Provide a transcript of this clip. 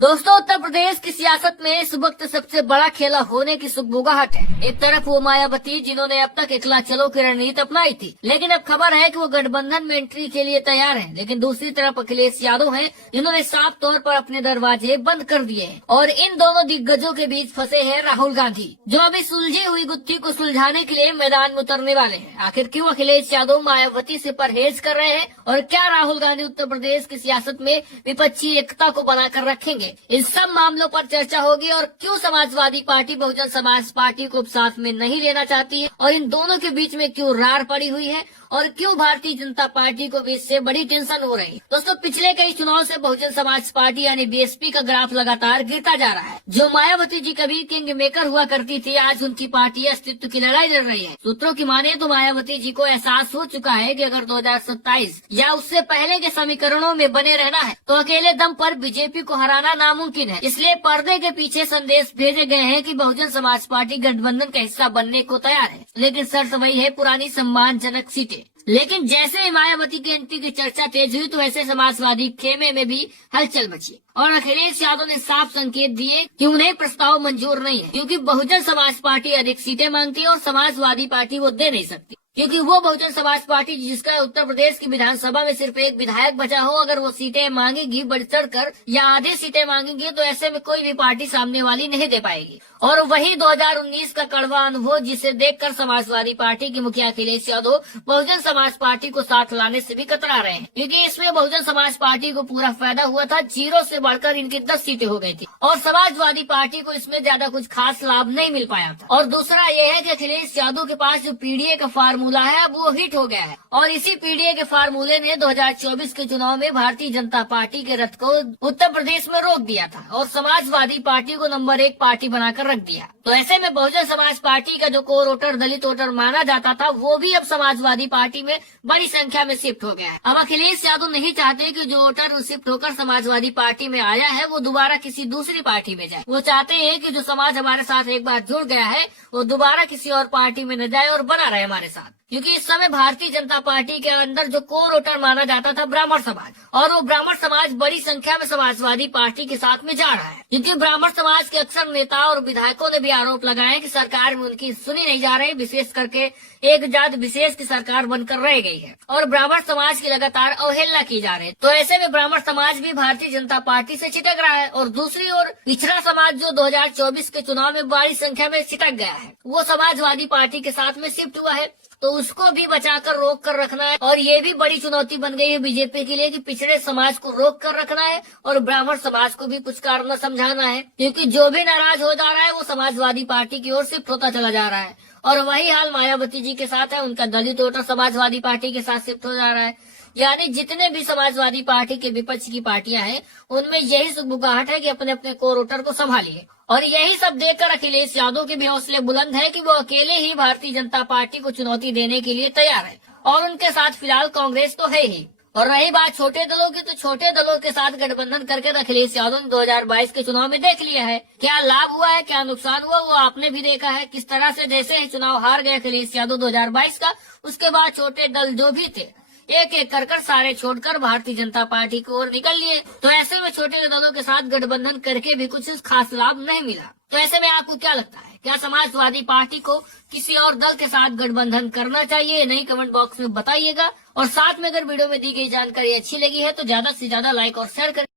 दोस्तों, उत्तर प्रदेश की सियासत में इस वक्त सबसे बड़ा खेला होने की सुगबुगाहट है। एक तरफ वो मायावती जिन्होंने अब तक एकला चलो की रणनीति अपनाई थी, लेकिन अब खबर है कि वो गठबंधन में एंट्री के लिए तैयार हैं। लेकिन दूसरी तरफ अखिलेश यादव हैं, जिन्होंने साफ तौर पर अपने दरवाजे बंद कर दिए हैं। और इन दोनों दिग्गजों के बीच फंसे हैं राहुल गांधी, जो अभी सुलझी हुई गुत्थी को सुलझाने के लिए मैदान में उतरने वाले हैं। आखिर क्यों अखिलेश यादव मायावती से परहेज कर रहे हैं और क्या राहुल गांधी उत्तर प्रदेश की सियासत में विपक्षी एकता को बनाकर रखेंगे, इन सब मामलों पर चर्चा होगी। और क्यों समाजवादी पार्टी बहुजन समाज पार्टी को साथ में नहीं लेना चाहती है और इन दोनों के बीच में क्यों रार पड़ी हुई है और क्यों भारतीय जनता पार्टी को भी इससे बड़ी टेंशन हो रही है। दोस्तों, पिछले कई चुनाव से बहुजन समाज पार्टी यानी बीएसपी का ग्राफ लगातार गिरता जा रहा है। जो मायावती जी कभी किंग मेकर हुआ करती थी, आज उनकी पार्टी अस्तित्व की लड़ाई लड़ रही है। सूत्रों की माने तो मायावती जी को एहसास हो चुका है कि अगर 2027 या उससे पहले के समीकरणों में बने रहना है तो अकेले दम पर बीजेपी को हराना नामुमकिन है। इसलिए पर्दे के पीछे संदेश भेजे गए हैं कि बहुजन समाज पार्टी गठबंधन का हिस्सा बनने को तैयार है, लेकिन शर्त वही है पुरानी सम्मानजनक सीटें। लेकिन जैसे ही मायावती की एंट्री की चर्चा तेज हुई तो वैसे समाजवादी खेमे में भी हलचल मची और अखिलेश यादव ने साफ संकेत दिए कि उन्हें प्रस्ताव मंजूर नहीं है, क्योंकि बहुजन समाज पार्टी अधिक सीटें मांगती है और समाजवादी पार्टी वो दे नहीं सकती, क्योंकि वो बहुजन समाज पार्टी जिसका उत्तर प्रदेश की विधानसभा में सिर्फ एक विधायक बचा हो, अगर वो सीटें मांगेगी बढ़ चढ़ कर या आधे सीटें मांगेगी तो ऐसे में कोई भी पार्टी सामने वाली नहीं दे पाएगी। और वही 2019 का कड़वा अनुभव जिसे देखकर समाजवादी पार्टी के मुखिया अखिलेश यादव बहुजन समाज पार्टी को साथ लाने से भी कतरा रहे हैं, क्योंकि इसमें बहुजन समाज पार्टी को पूरा फायदा हुआ था। 0 से बढ़कर इनकी 10 सीटें हो गई थी और समाजवादी पार्टी को इसमें ज्यादा कुछ खास लाभ नहीं मिल पाया था। और दूसरा ये है कि अखिलेश यादव के पास जो पीडीए का फार्मूला है अब वो हिट हो गया है और इसी पीडीए के फार्मूले ने 2024 के चुनाव में भारतीय जनता पार्टी के रथ को उत्तर प्रदेश में रोक दिया था और समाजवादी पार्टी को नंबर 1 पार्टी बनाकर रख दिया। तो ऐसे में बहुजन समाज पार्टी का जो कोर वोटर दलित वोटर माना जाता था वो भी अब समाजवादी पार्टी में बड़ी संख्या में शिफ्ट हो गया है। अब अखिलेश यादव नहीं चाहते कि जो वोटर शिफ्ट होकर समाजवादी पार्टी में आया है वो दोबारा किसी दूसरी पार्टी में जाए। वो चाहते हैं कि जो समाज हमारे साथ एक बार जुड़ गया है वो दोबारा किसी और पार्टी में न जाए और बना रहे हमारे साथ, क्योंकि इस समय भारतीय जनता पार्टी के अंदर जो कोर वोटर माना जाता था ब्राह्मण समाज, और वो ब्राह्मण समाज बड़ी संख्या में समाजवादी पार्टी के साथ में जा रहा है, क्योंकि ब्राह्मण समाज के अक्सर नेता और विधायकों ने भी आरोप लगाए कि सरकार में उनकी सुनी नहीं जा रही, विशेष करके एक जात विशेष की सरकार बनकर रह गई है और ब्राह्मण समाज की लगातार अवहेलना की जा रही है। तो ऐसे में ब्राह्मण समाज भी भारतीय जनता पार्टी से चिटक रहा है और दूसरी ओर पिछड़ा समाज जो 2024 के चुनाव में बड़ी संख्या में चिटक गया है वो समाजवादी पार्टी के साथ में शिफ्ट हुआ है, तो उसको भी बचाकर रोक कर रखना है। और ये भी बड़ी चुनौती बन गई है बीजेपी के लिए कि पिछड़े समाज को रोक कर रखना है और ब्राह्मण समाज को भी कुछ कारण समझाना है, क्योंकि जो भी नाराज हो जा रहा है वो समाजवादी पार्टी की ओर शिफ्ट होता चला जा रहा है। और वही हाल मायावती जी के साथ है, उनका दलित वोटर समाजवादी पार्टी के साथ शिफ्ट हो जा रहा है। यानी जितने भी समाजवादी पार्टी के विपक्ष की पार्टियां हैं उनमें यही सुगबुगाहट है कि अपने अपने कोर वोटर को संभालिए। और यही सब देखकर अखिलेश यादव के भी हौसले बुलंद है कि वो अकेले ही भारतीय जनता पार्टी को चुनौती देने के लिए तैयार है और उनके साथ फिलहाल कांग्रेस तो है ही। और रही बात छोटे दलों की, तो छोटे दलों के साथ गठबंधन करके अखिलेश यादव ने 2022 के चुनाव में देख लिया है क्या लाभ हुआ है, क्या नुकसान हुआ, वो आपने भी देखा है। किस तरह से जैसे ही चुनाव हार गए अखिलेश यादव 2022 का, उसके बाद छोटे दल जो भी थे एक एक कर सारे छोड़कर भारतीय जनता पार्टी की ओर निकल लिए। तो ऐसे में छोटे दलों के साथ गठबंधन करके भी कुछ खास लाभ नहीं मिला। तो ऐसे में आपको क्या लगता है, क्या समाजवादी पार्टी को किसी और दल के साथ गठबंधन करना चाहिए? नहीं, कमेंट बॉक्स में बताइएगा। और साथ में अगर वीडियो में दी गई जानकारी अच्छी लगी है तो ज्यादा से ज्यादा लाइक और शेयर करें।